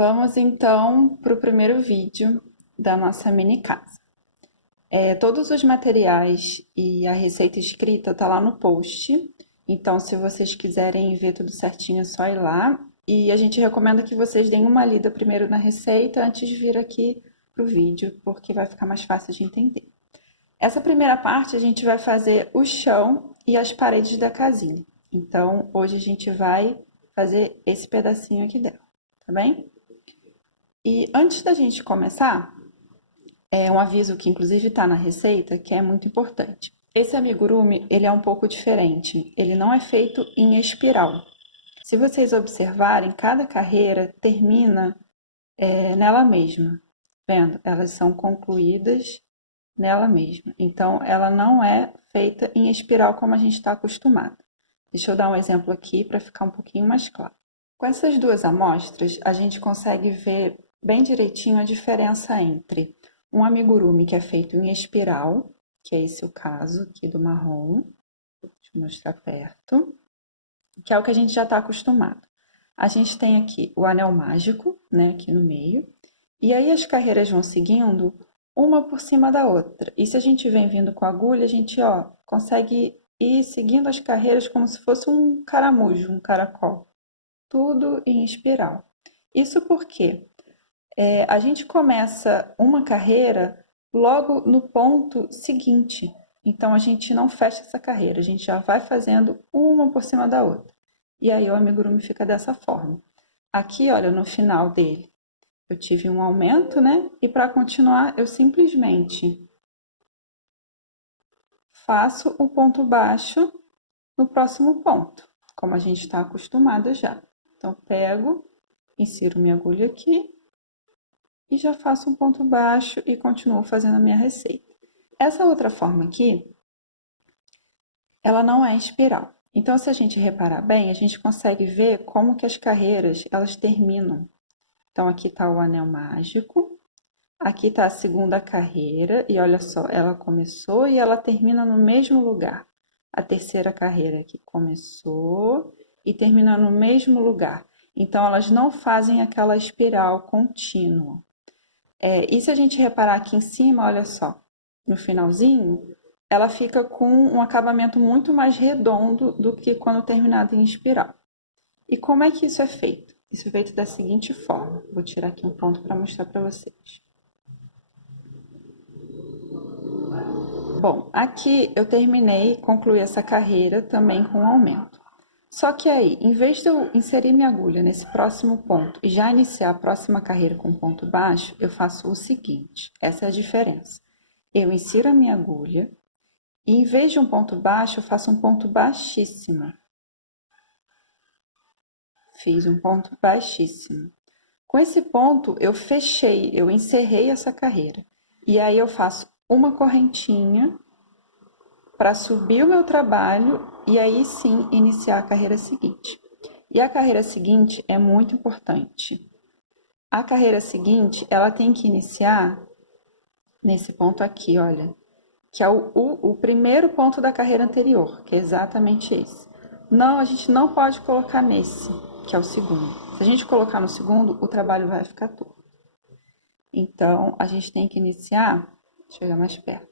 Vamos então para o primeiro vídeo da nossa mini casa. Todos os materiais e a receita escrita tá lá no post, então se vocês quiserem ver tudo certinho é só ir lá. E a gente recomenda que vocês deem uma lida primeiro na receita antes de vir aqui pro vídeo, porque vai ficar mais fácil de entender. Essa primeira parte a gente vai fazer o chão e as paredes da casinha. Então hoje a gente vai fazer esse pedacinho aqui dela, tá bem? E antes da gente começar, um aviso que inclusive está na receita, que é muito importante. Esse amigurumi, ele é um pouco diferente, ele não é feito em espiral. Se vocês observarem, cada carreira termina nela mesma, vendo? Elas são concluídas nela mesma. Então, ela não é feita em espiral como a gente está acostumado. Deixa eu dar um exemplo aqui para ficar um pouquinho mais claro. Com essas duas amostras, a gente consegue ver bem direitinho a diferença entre um amigurumi que é feito em espiral, que é esse o caso aqui do marrom, deixa eu mostrar perto, que é o que a gente já está acostumado. A gente tem aqui o anel mágico, né, aqui no meio, e aí as carreiras vão seguindo uma por cima da outra. E se a gente vem vindo com a agulha, a gente, consegue ir seguindo as carreiras como se fosse um caramujo, um caracol. Tudo em espiral. Isso porque a gente começa uma carreira logo no ponto seguinte. Então, a gente não fecha essa carreira, a gente já vai fazendo uma por cima da outra. E aí o amigurumi fica dessa forma. Aqui, olha, no final dele, eu tive um aumento, né? E para continuar, eu simplesmente faço o ponto baixo no próximo ponto, como a gente está acostumada já. Então, pego, insiro minha agulha aqui e já faço um ponto baixo e continuo fazendo a minha receita. Essa outra forma aqui, ela não é espiral. Então, se a gente reparar bem, a gente consegue ver como que as carreiras, elas terminam. Então, aqui está o anel mágico, aqui está a segunda carreira, e olha só, ela começou e ela termina no mesmo lugar. A terceira carreira aqui começou e termina no mesmo lugar. Então, elas não fazem aquela espiral contínua. E se a gente reparar aqui em cima, olha só, no finalzinho, ela fica com um acabamento muito mais redondo do que quando terminada em espiral. E como é que isso é feito? Isso é feito da seguinte forma. Vou tirar aqui um ponto para mostrar para vocês. Bom, aqui eu terminei, concluí essa carreira também com aumento. Só que aí, em vez de eu inserir minha agulha nesse próximo ponto e já iniciar a próxima carreira com ponto baixo, eu faço o seguinte, essa é a diferença. Eu insiro a minha agulha e em vez de um ponto baixo, eu faço um ponto baixíssimo. Fiz um ponto baixíssimo. Com esse ponto, eu fechei, eu encerrei essa carreira. E aí eu faço uma correntinha para subir o meu trabalho e aí sim iniciar a carreira seguinte. E a carreira seguinte é muito importante. A carreira seguinte, ela tem que iniciar nesse ponto aqui, olha, que é o primeiro ponto da carreira anterior, que é exatamente esse. Não, a gente não pode colocar nesse, que é o segundo. Se a gente colocar no segundo, o trabalho vai ficar torto. Então, a gente tem que iniciar, chegar mais perto,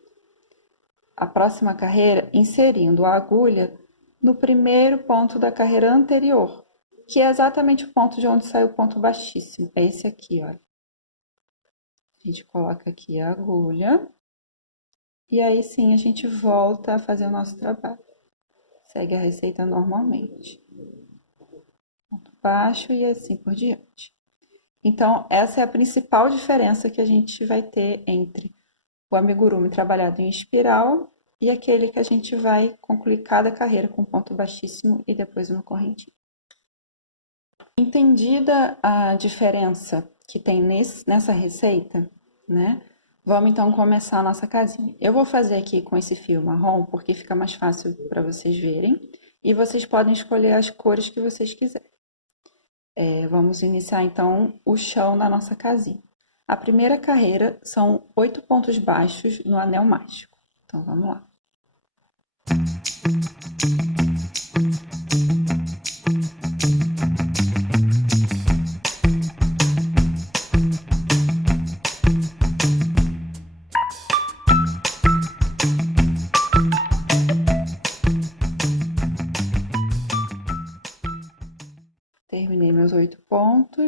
a próxima carreira inserindo a agulha no primeiro ponto da carreira anterior, que é exatamente o ponto de onde sai o ponto baixíssimo. É esse aqui, olha. A gente coloca aqui a agulha e aí sim a gente volta a fazer o nosso trabalho. Segue a receita normalmente. Ponto baixo e assim por diante. Então, essa é a principal diferença que a gente vai ter entre o amigurumi trabalhado em espiral e aquele que a gente vai concluir cada carreira com ponto baixíssimo e depois uma correntinha. Entendida a diferença que tem nessa receita, né? Vamos então começar a nossa casinha. Eu vou fazer aqui com esse fio marrom porque fica mais fácil para vocês verem e vocês podem escolher as cores que vocês quiserem. Vamos iniciar então o chão da nossa casinha. A primeira carreira são 8 pontos baixos no anel mágico. Então, vamos lá.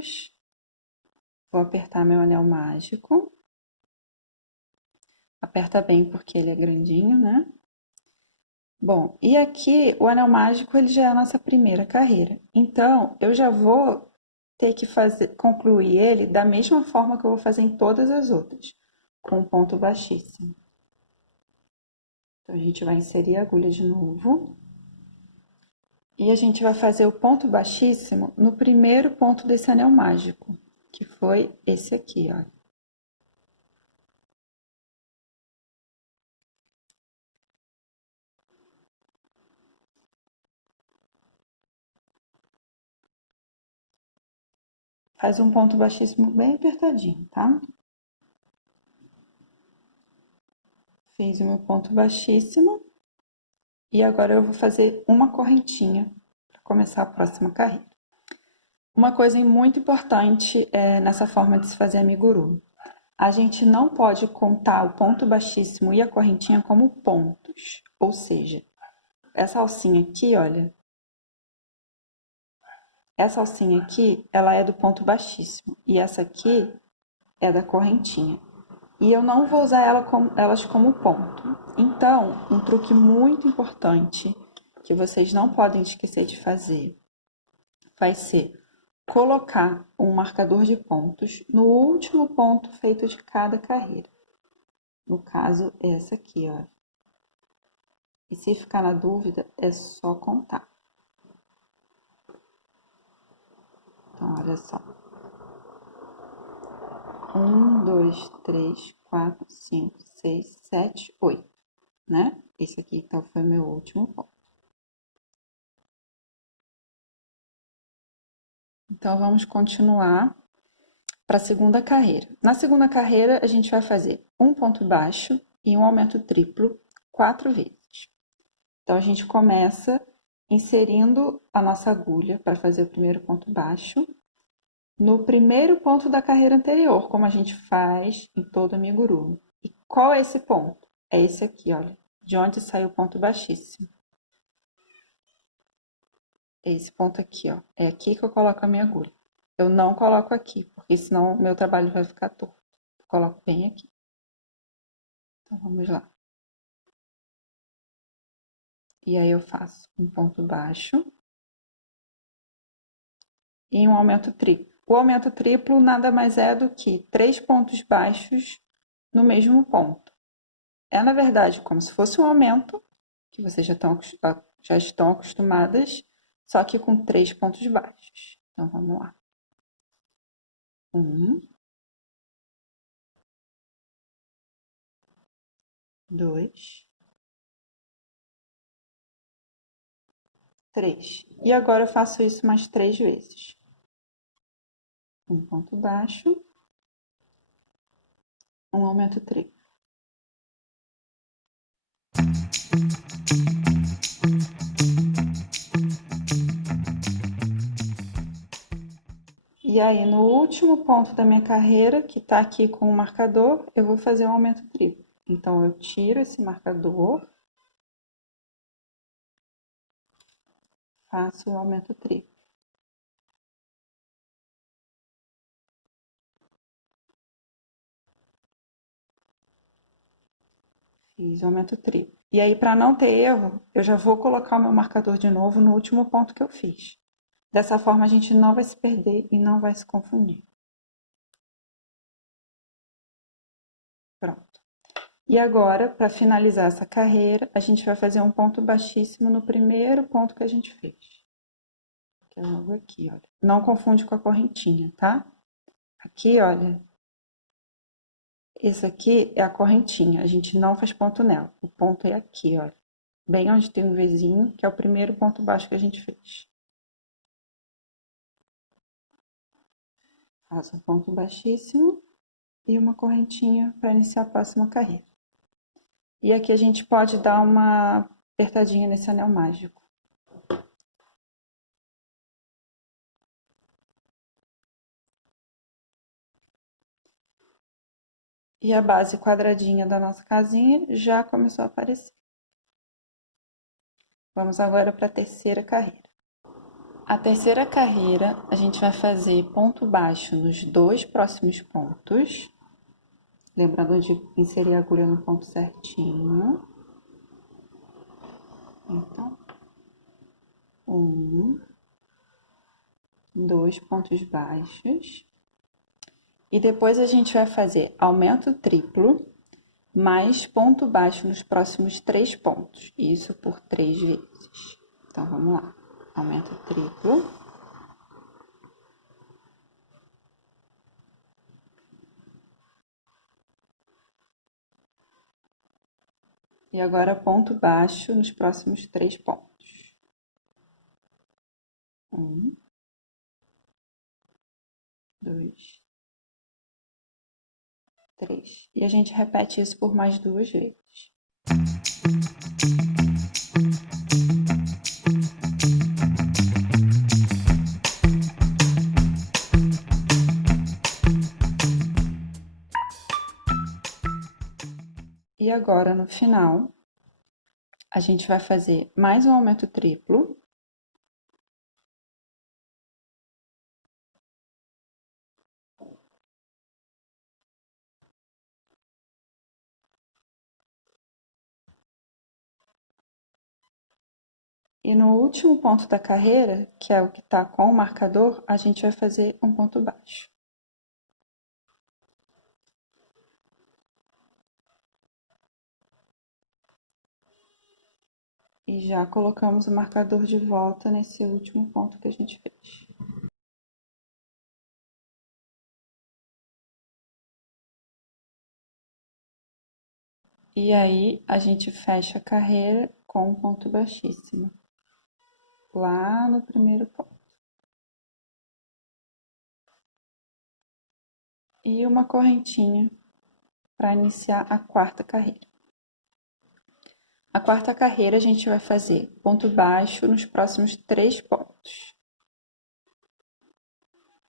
pontos. Vou apertar meu anel mágico. Aperta bem porque ele é grandinho, né? Bom, e aqui o anel mágico ele já é a nossa primeira carreira. Então, eu já vou ter que concluir ele da mesma forma que eu vou fazer em todas as outras, com um ponto baixíssimo. Então, a gente vai inserir a agulha de novo. E a gente vai fazer o ponto baixíssimo no primeiro ponto desse anel mágico, que foi esse aqui, ó. Faz um ponto baixíssimo bem apertadinho, tá? Fiz o meu ponto baixíssimo. E agora eu vou fazer uma correntinha para começar a próxima carreira. Uma coisa muito importante nessa forma de se fazer amigurumi. A gente não pode contar o ponto baixíssimo e a correntinha como pontos. Ou seja, essa alcinha aqui, olha. Essa alcinha aqui, ela é do ponto baixíssimo. E essa aqui é da correntinha. E eu não vou usar elas como ponto. Então, um truque muito importante que vocês não podem esquecer de fazer vai ser colocar um marcador de pontos no último ponto feito de cada carreira. No caso, essa aqui, ó. E se ficar na dúvida, é só contar. Então, olha só. 1, 2, 3, 4, 5, 6, 7, 8, né? Esse aqui, então, foi meu último ponto. Então, vamos continuar para a segunda carreira. Na segunda carreira, a gente vai fazer um ponto baixo e um aumento triplo 4 vezes. Então, a gente começa inserindo a nossa agulha para fazer o primeiro ponto baixo no primeiro ponto da carreira anterior, como a gente faz em todo amigurumi. E qual é esse ponto? É esse aqui, olha, de onde sai o ponto baixíssimo. É esse ponto aqui, ó. É aqui que eu coloco a minha agulha. Eu não coloco aqui, porque senão meu trabalho vai ficar torto. Eu coloco bem aqui. Então, vamos lá. E aí, eu faço um ponto baixo e um aumento triplo. O aumento triplo nada mais é do que 3 pontos baixos no mesmo ponto. É, na verdade, como se fosse um aumento, que vocês já estão acostumadas, só que com 3 pontos baixos. Então, vamos lá. 1, 2, 3. E agora eu faço isso mais 3 vezes. Um ponto baixo, um aumento triplo. E aí, no último ponto da minha carreira, que tá aqui com o marcador, eu vou fazer um aumento triplo. Então, eu tiro esse marcador, faço o aumento triplo. Fiz o aumento triplo. E aí, para não ter erro, eu já vou colocar o meu marcador de novo no último ponto que eu fiz. Dessa forma, a gente não vai se perder e não vai se confundir. Pronto. E agora, para finalizar essa carreira, a gente vai fazer um ponto baixíssimo no primeiro ponto que a gente fez. Que é logo aqui, olha. Não confunde com a correntinha, tá? Aqui, olha. Esse aqui é a correntinha, a gente não faz ponto nela. O ponto é aqui, olha. Bem onde tem um Vzinho, que é o primeiro ponto baixo que a gente fez. Faço um ponto baixíssimo e uma correntinha para iniciar a próxima carreira. E aqui a gente pode dar uma apertadinha nesse anel mágico. E a base quadradinha da nossa casinha já começou a aparecer. Vamos agora para a terceira carreira. A terceira carreira, a gente vai fazer ponto baixo nos dois próximos pontos. Lembrando de inserir a agulha no ponto certinho. Então, 2 pontos baixos. E depois a gente vai fazer aumento triplo mais ponto baixo nos próximos 3 pontos. Isso por 3 vezes. Então, vamos lá. Aumento triplo. E agora ponto baixo nos próximos 3 pontos. 2, 3. E a gente repete isso por mais 2 vezes. E agora, no final, a gente vai fazer mais um aumento triplo. E no último ponto da carreira, que é o que está com o marcador, a gente vai fazer um ponto baixo. E já colocamos o marcador de volta nesse último ponto que a gente fez. E aí, a gente fecha a carreira com um ponto baixíssimo. Lá no primeiro ponto. E uma correntinha para iniciar a quarta carreira. A quarta carreira a gente vai fazer ponto baixo nos próximos 3 pontos.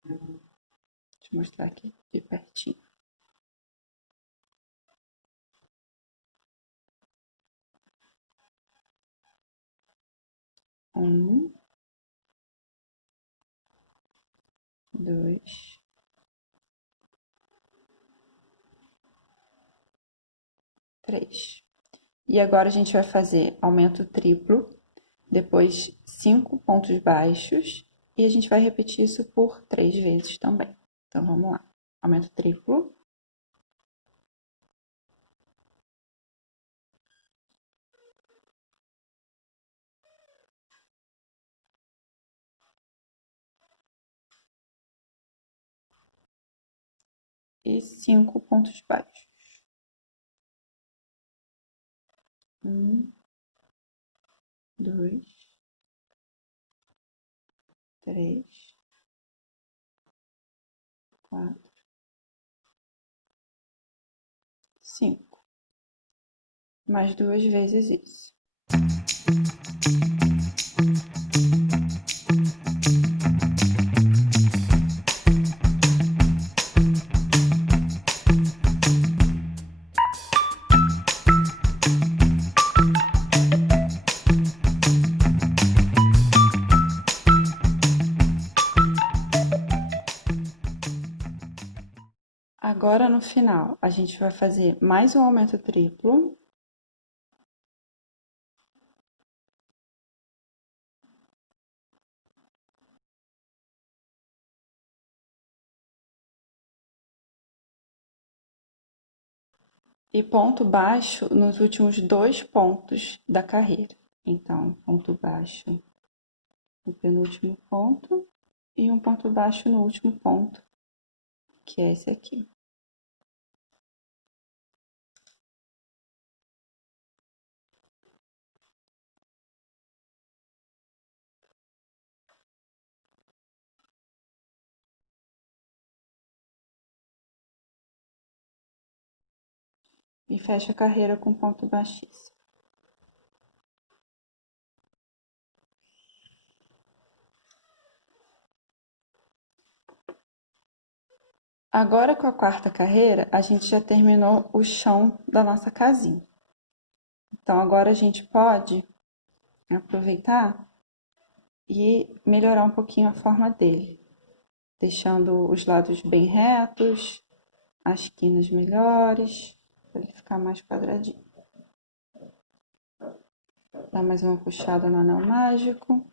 Deixa eu mostrar aqui de pertinho. 2, 3. E agora a gente vai fazer aumento triplo, depois 5 pontos baixos, e a gente vai repetir isso por 3 vezes também. Então, vamos lá. Aumento triplo. E 5 pontos baixos. 2, 3, 4, 5. Mais 2 vezes isso. Agora, no final, a gente vai fazer mais um aumento triplo. E ponto baixo nos últimos 2 pontos da carreira. Então, ponto baixo no penúltimo ponto e um ponto baixo no último ponto, que é esse aqui. E fecha a carreira com ponto baixíssimo. Agora, com a quarta carreira, a gente já terminou o chão da nossa casinha. Então, agora a gente pode aproveitar e melhorar um pouquinho a forma dele, deixando os lados bem retos, as quinas melhores, para ele ficar mais quadradinho. Dá mais uma puxada no anel mágico.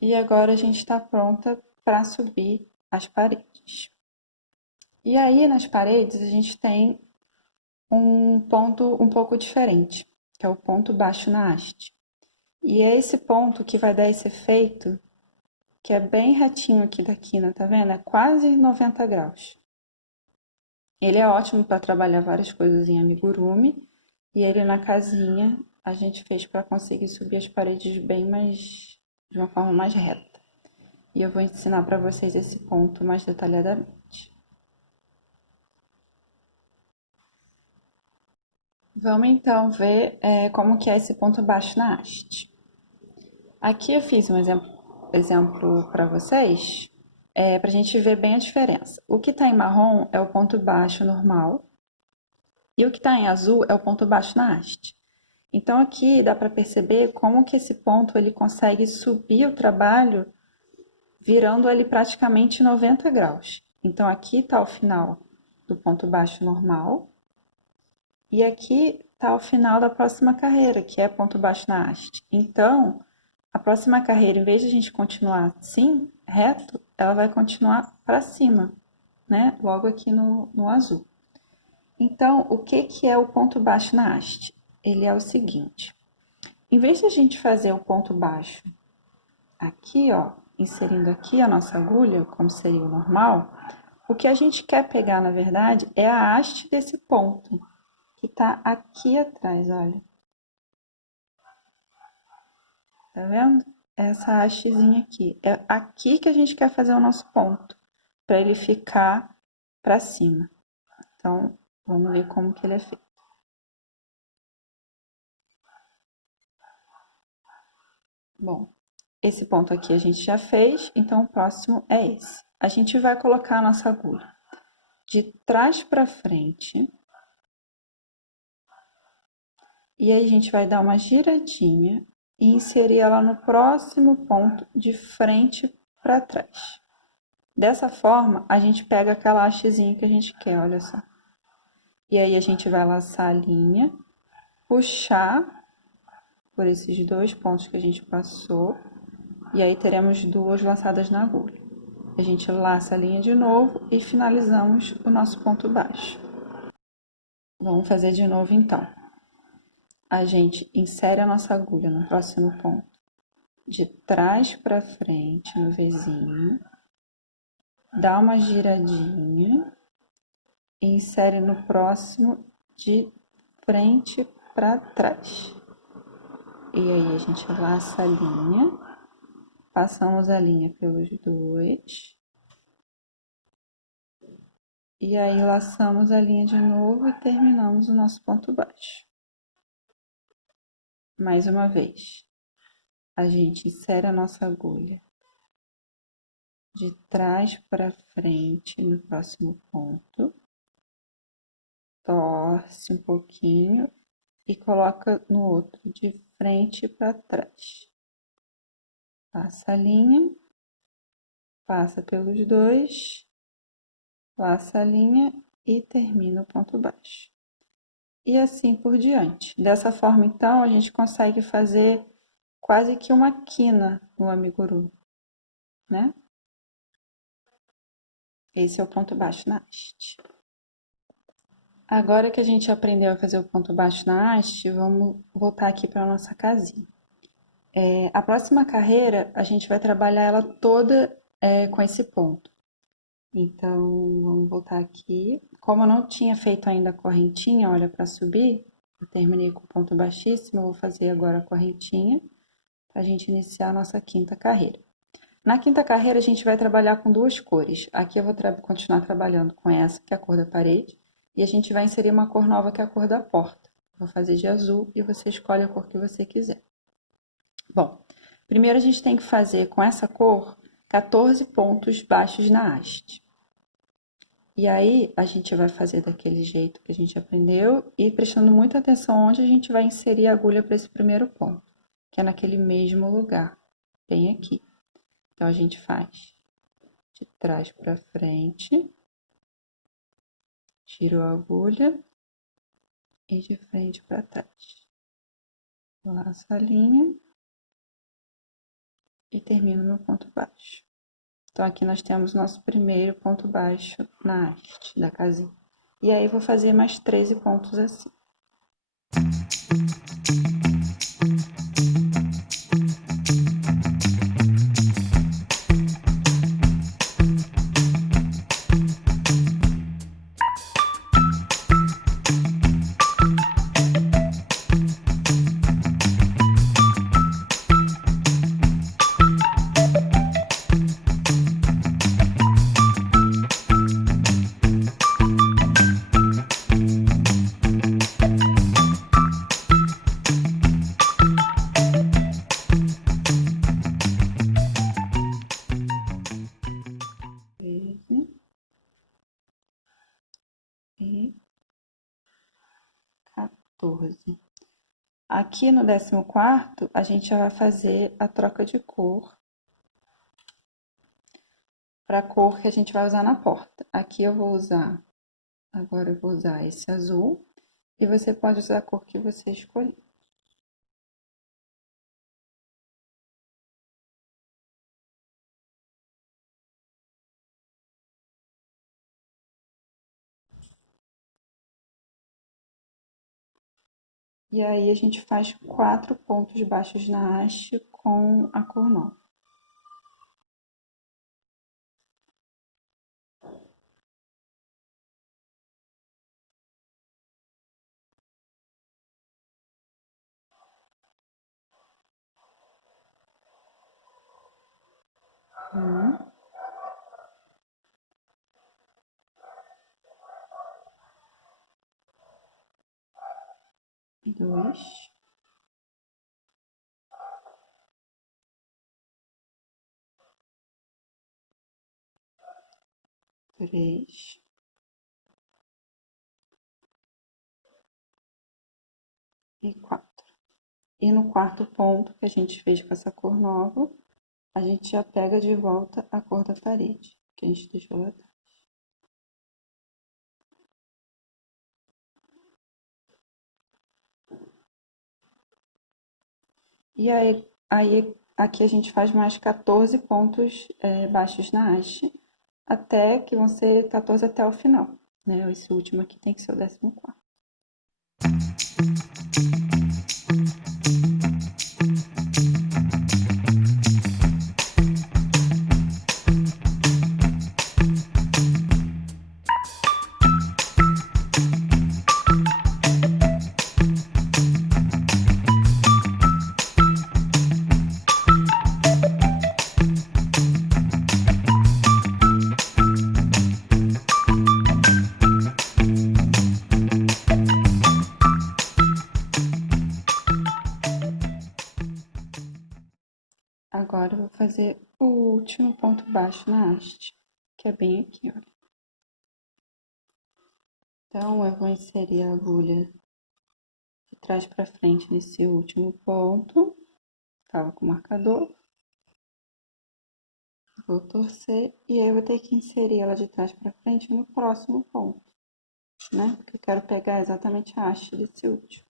E agora a gente está pronta para subir as paredes. E aí nas paredes a gente tem um ponto um pouco diferente, que é o ponto baixo na haste. E é esse ponto que vai dar esse efeito, que é bem retinho aqui da quina, tá vendo? É quase 90 graus. Ele é ótimo para trabalhar várias coisas em amigurumi, e ele na casinha a gente fez para conseguir subir as paredes bem mais, de uma forma mais reta. E eu vou ensinar para vocês esse ponto mais detalhadamente. Vamos então ver como que é esse ponto baixo na haste. Aqui eu fiz um exemplo para vocês, para a gente ver bem a diferença. O que está em marrom é o ponto baixo normal, e o que está em azul é o ponto baixo na haste. Então aqui dá para perceber como que esse ponto ele consegue subir o trabalho virando ele praticamente 90 graus. Então aqui está o final do ponto baixo normal, e aqui está o final da próxima carreira, que é ponto baixo na haste. Então, a próxima carreira, em vez de a gente continuar assim, reto, ela vai continuar para cima, né? Logo aqui no azul. Então, o que que é o ponto baixo na haste? Ele é o seguinte: em vez de a gente fazer o ponto baixo aqui, ó, inserindo aqui a nossa agulha, como seria o normal, o que a gente quer pegar, na verdade, é a haste desse ponto, que está aqui atrás, olha. Tá vendo? Essa hastezinha aqui. É aqui que a gente quer fazer o nosso ponto, para ele ficar para cima. Então, vamos ver como que ele é feito. Bom, esse ponto aqui a gente já fez, então o próximo é esse. A gente vai colocar a nossa agulha de trás para frente. E aí a gente vai dar uma giradinha e inserir ela no próximo ponto de frente para trás. Dessa forma, a gente pega aquela hastezinha que a gente quer, olha só. E aí a gente vai laçar a linha, puxar por esses dois pontos que a gente passou, e aí teremos duas laçadas na agulha. A gente laça a linha de novo e finalizamos o nosso ponto baixo. Vamos fazer de novo então. A gente insere a nossa agulha no próximo ponto, de trás para frente no vizinho, dá uma giradinha e insere no próximo de frente para trás. E aí a gente laça a linha, passamos a linha pelos dois, e aí laçamos a linha de novo e terminamos o nosso ponto baixo. Mais uma vez, a gente insere a nossa agulha de trás para frente no próximo ponto, torce um pouquinho e coloca no outro de frente para trás. Passa a linha, passa pelos dois, laça a linha e termina o ponto baixo. E assim por diante. Dessa forma, então, a gente consegue fazer quase que uma quina no amigurumi, né? Esse é o ponto baixo na haste. Agora que a gente aprendeu a fazer o ponto baixo na haste, vamos voltar aqui para a nossa casinha. A próxima carreira, a gente vai trabalhar ela toda com esse ponto. Então, vamos voltar aqui. Como eu não tinha feito ainda a correntinha, olha, para subir, eu terminei com o ponto baixíssimo, eu vou fazer agora a correntinha, para a gente iniciar a nossa quinta carreira. Na quinta carreira, a gente vai trabalhar com duas cores. Aqui eu vou continuar trabalhando com essa, que é a cor da parede, e a gente vai inserir uma cor nova, que é a cor da porta. Vou fazer de azul e você escolhe a cor que você quiser. Bom, primeiro a gente tem que fazer com essa cor 14 pontos baixos na haste. E aí a gente vai fazer daquele jeito que a gente aprendeu e prestando muita atenção onde a gente vai inserir a agulha para esse primeiro ponto. que é naquele mesmo lugar, bem aqui. Então, a gente faz de trás para frente, giro a agulha e de frente para trás. Laço a linha e termino no ponto baixo. Então, aqui nós temos nosso primeiro ponto baixo na haste da casinha. E aí, vou fazer mais 13 pontos assim. E 14. Aqui no 14º, a gente já vai fazer a troca de cor para a cor que a gente vai usar na porta. Aqui eu vou usar, agora eu vou usar esse azul, e você pode usar a cor que você escolher. E aí, a gente faz 4 pontos baixos na haste com a cor nova. Um, dois, três, e 4. E no quarto ponto que a gente fez com essa cor nova, a gente já pega de volta a cor da parede, que a gente deixou lá atrás. E aí aqui a gente faz mais 14 pontos baixos na haste, até que vão ser 14 até o final, né? Esse último aqui tem que ser o 14º. Agora eu vou fazer o último ponto baixo na haste, que é bem aqui, olha. Então, eu vou inserir a agulha de trás para frente nesse último ponto, tava com o marcador. Vou torcer e aí eu vou ter que inserir ela de trás para frente no próximo ponto, né? Porque eu quero pegar exatamente a haste desse último.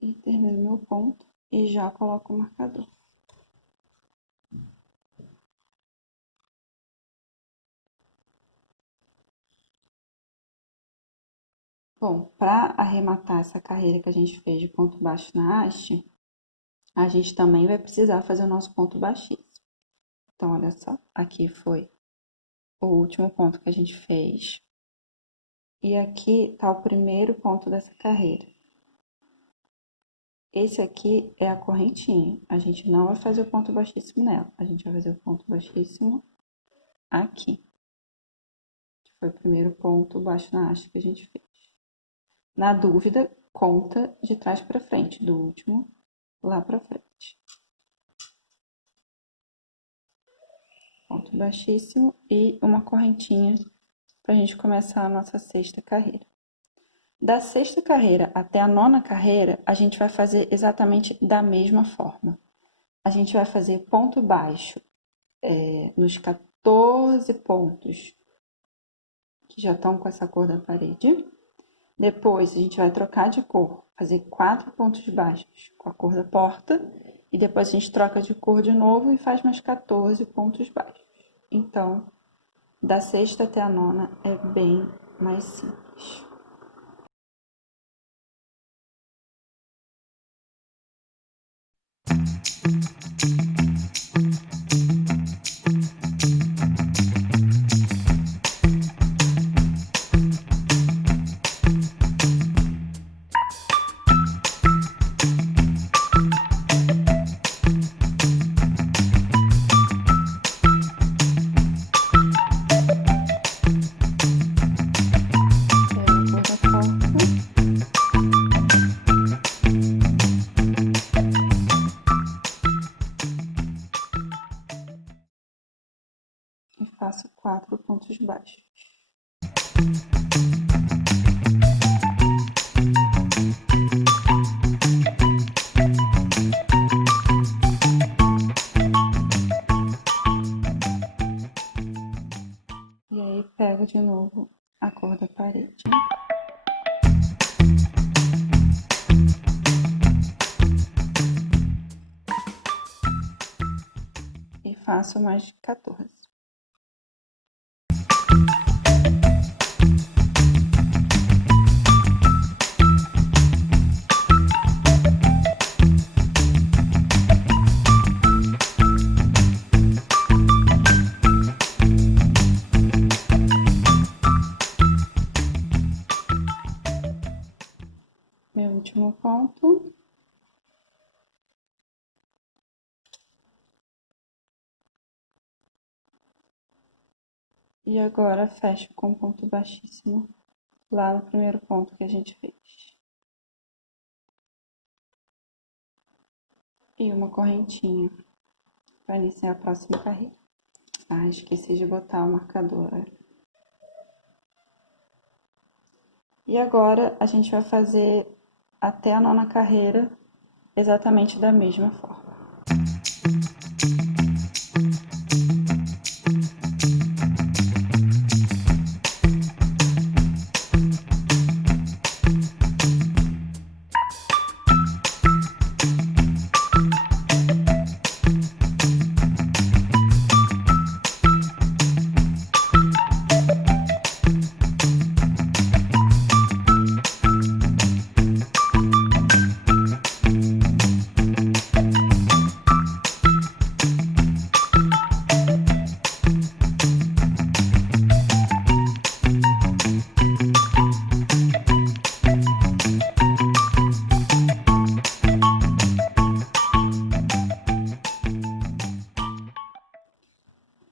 E termino meu ponto e já coloco o marcador. Bom, para arrematar essa carreira que a gente fez de ponto baixo na haste, a gente também vai precisar fazer o nosso ponto baixíssimo. Então, olha só, aqui foi o último ponto que a gente fez. E aqui tá o primeiro ponto dessa carreira. Esse aqui é a correntinha. A gente não vai fazer o ponto baixíssimo nela. A gente vai fazer o ponto baixíssimo aqui. Que foi o primeiro ponto baixo na haste que a gente fez. Na dúvida, conta de trás para frente, do último lá para frente. Ponto baixíssimo e uma correntinha para a gente começar a nossa sexta carreira. Da sexta carreira até a nona carreira, a gente vai fazer exatamente da mesma forma. A gente vai fazer ponto baixo nos 14 pontos que já estão com essa cor da parede. Depois a gente vai trocar de cor, fazer 4 pontos baixos com a cor da porta. E depois a gente troca de cor de novo e faz mais 14 pontos baixos. Então, da sexta até a nona é bem mais simples. E faço 4 pontos baixos. E aí pego de novo a cor da parede. E faço mais 14. Meu último ponto. E agora fecho com ponto baixíssimo lá no primeiro ponto que a gente fez. E uma correntinha para iniciar a próxima carreira. Ah, esqueci de botar o marcador. E agora a gente vai fazer até a nona carreira exatamente da mesma forma.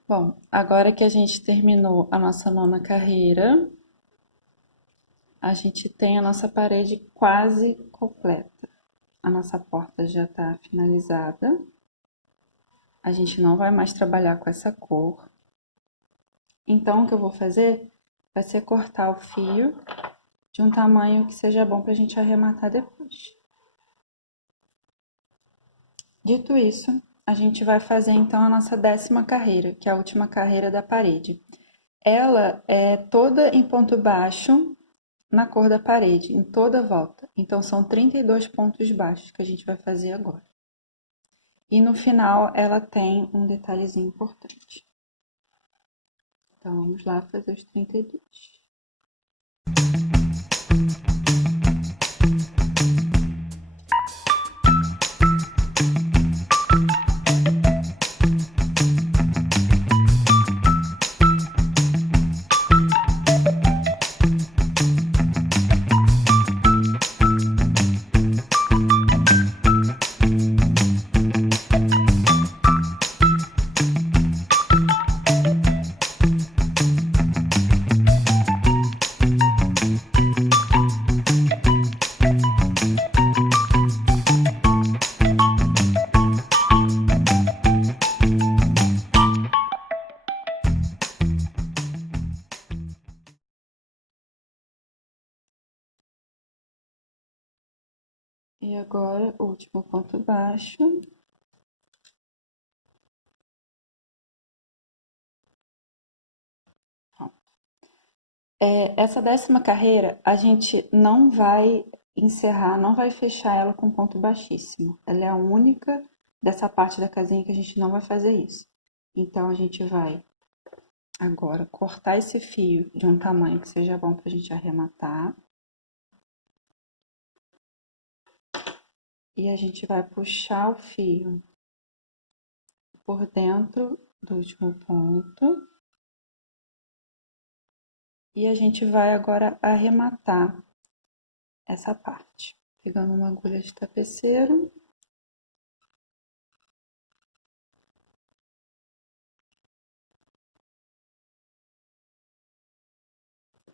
Bom, agora que a gente terminou a nossa nona carreira, a gente tem a nossa parede quase completa. A nossa porta já está finalizada. A gente não vai mais trabalhar com essa cor. Então, o que eu vou fazer vai ser cortar o fio de um tamanho que seja bom para a gente arrematar depois. Dito isso, a gente vai fazer então a nossa 10ª carreira, que é a última carreira da parede. Ela é toda em ponto baixo na cor da parede, em toda a volta. Então, são 32 pontos baixos que a gente vai fazer agora. E no final, ela tem um detalhezinho importante. Então, vamos lá fazer os 32. E agora, o último ponto baixo. Essa 10ª carreira, a gente não vai encerrar, não vai fechar ela com ponto baixíssimo. Ela é a única dessa parte da casinha que a gente não vai fazer isso. Então, a gente vai agora cortar esse fio de um tamanho que seja bom pra gente arrematar. E a gente vai puxar o fio por dentro do último ponto. E a gente vai agora arrematar essa parte, pegando uma agulha de tapeceiro. A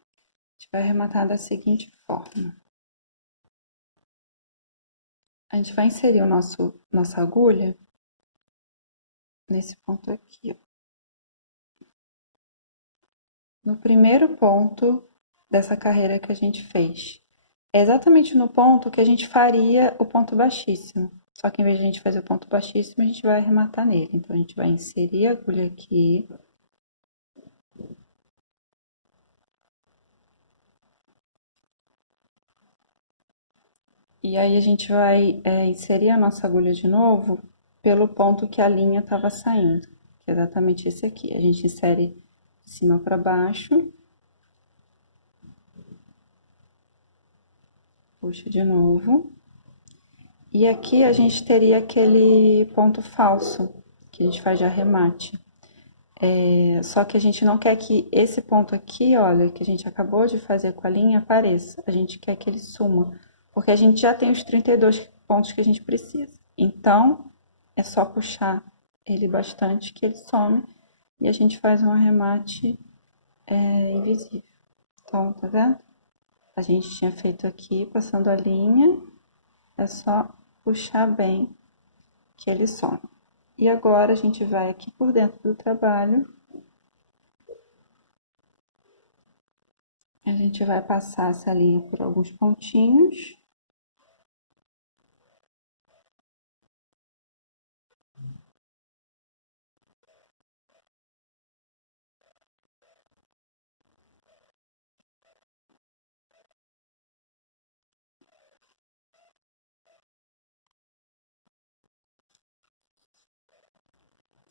gente vai arrematar da seguinte forma. A gente vai inserir nossa agulha nesse ponto aqui, ó. No primeiro ponto dessa carreira que a gente fez. É exatamente no ponto que a gente faria o ponto baixíssimo. Só que em vez de a gente fazer o ponto baixíssimo, a gente vai arrematar nele. Então, a gente vai inserir a agulha aqui. E aí, a gente vai inserir a nossa agulha de novo pelo ponto que a linha estava saindo. Que é exatamente esse aqui. A gente insere de cima para baixo. Puxa de novo. E aqui a gente teria aquele ponto falso, que a gente faz de arremate. Só que a gente não quer que esse ponto aqui, olha, que a gente acabou de fazer com a linha, apareça. A gente quer que ele suma, porque a gente já tem os 32 pontos que a gente precisa. Então, é só puxar ele bastante que ele some e a gente faz um arremate invisível. Então, tá vendo? A gente tinha feito aqui, passando a linha, é só puxar bem que ele some. E agora a gente vai aqui por dentro do trabalho. A gente vai passar essa linha por alguns pontinhos.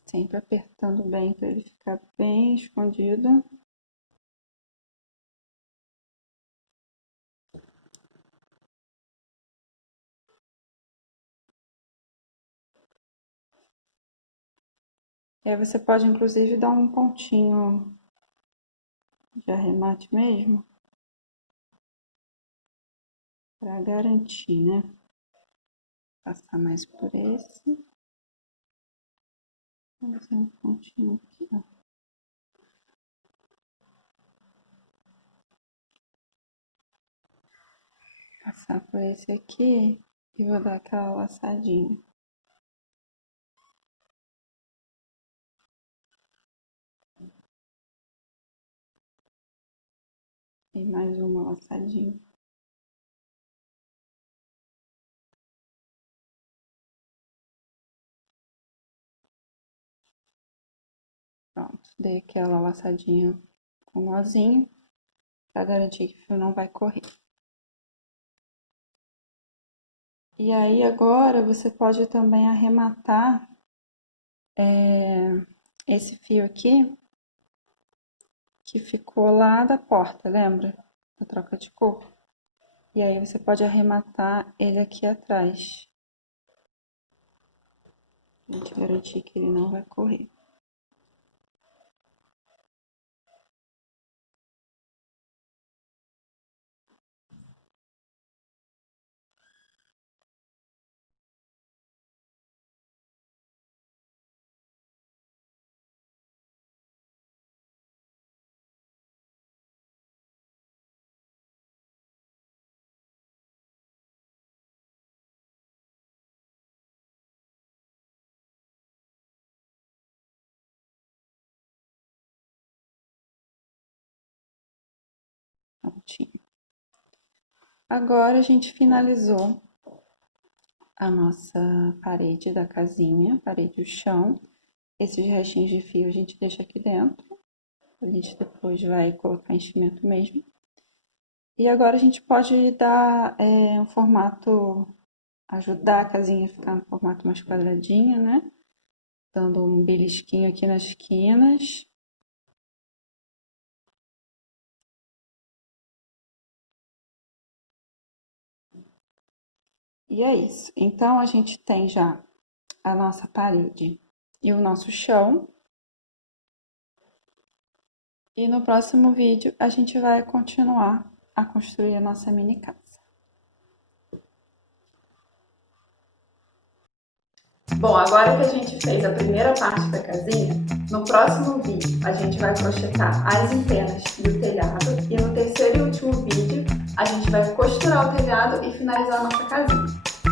Sempre apertando bem para ele ficar bem escondido. E aí você pode inclusive dar um pontinho de arremate mesmo, para garantir, né? Passar mais por esse. Fazer um pontinho aqui, ó. Passar por esse aqui e vou dar aquela laçadinha. E mais uma laçadinha. Pronto, dei aquela laçadinha com nozinho, para garantir que o fio não vai correr. E aí agora você pode também arrematar esse fio aqui, que ficou lá da porta, lembra? Da troca de cor. E aí você pode arrematar ele aqui atrás. Pra gente garantir que ele não vai correr. Prontinho. Agora a gente finalizou a nossa parede da casinha, parede e o chão. Esses restinhos de fio a gente deixa aqui dentro. A gente depois vai colocar enchimento mesmo. E agora a gente pode dar um formato, ajudar a casinha a ficar no formato mais quadradinho, né? Dando um belisquinho aqui nas esquinas. E é isso. Então a gente tem já a nossa parede e o nosso chão. E no próximo vídeo a gente vai continuar a construir a nossa mini casa. Bom, agora que a gente fez a primeira parte da casinha, no próximo vídeo a gente vai crochetar as antenas e o telhado, e no terceiro e último vídeo a gente vai costurar o telhado e finalizar a nossa casinha.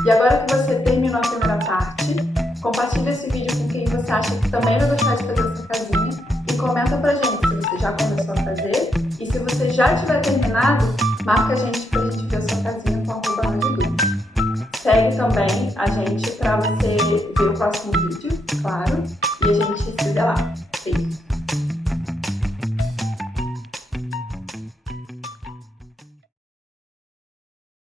E agora que você terminou a primeira parte, compartilha esse vídeo com quem você acha que também vai gostar de fazer essa casinha e comenta pra gente se você já começou a fazer, e se você já tiver terminado, marca a gente pra gente ver a sua casinha com @andedu. Segue também a gente para você ver o próximo vídeo, claro, e a gente se vê lá. Beijo!